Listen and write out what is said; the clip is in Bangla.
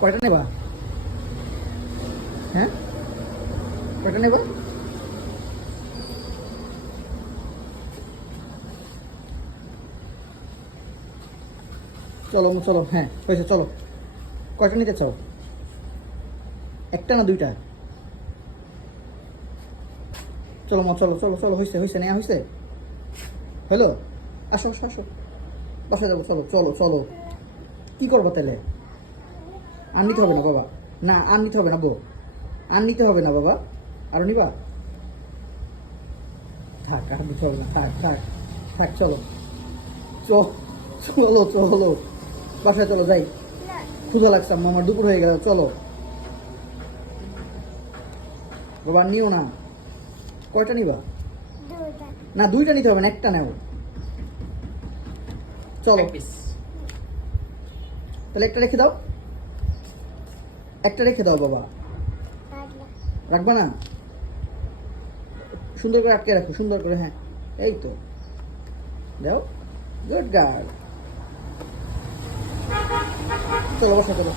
কয়টা নেবা? হ্যাঁ, কয়টা নেবা? চলো চলো, হ্যাঁ হয়েছে, চলো। কয়টা নিতে চাও? একটা না দুইটা? চলো মা, চলো চলো চলো, হয়েছে হয়েছে, নেওয়া হয়েছে। হ্যালো, আসো আসো আসো, বাসায় যাবো, চলো চলো চলো। কি করবো তাহলে? আর নিতে হবে না বাবা, না আর নিতে হবে না বউ, আর নিতে হবে না বাবা। আরো নিবা? থাক, আর নিতে হবে না, থাক থাক থাক, চলো চলো চলো, বাসায় চলো যাই। ক্ষুধা লাগছে আম্মা, আমার দুপুর হয়ে গেল, চলো। বাবা আর নিও না। কয়টা নিবা? না দুইটা নিতে হবে না, একটা নেও। চলো তাহলে একটা রেখে দাও, একটা রেখে দাও বাবা। রাখবা না? সুন্দর করে আটকে রাখো, সুন্দর করে, হ্যাঁ এই তো, দাও, গুড গার্ল। চলো বসা করো।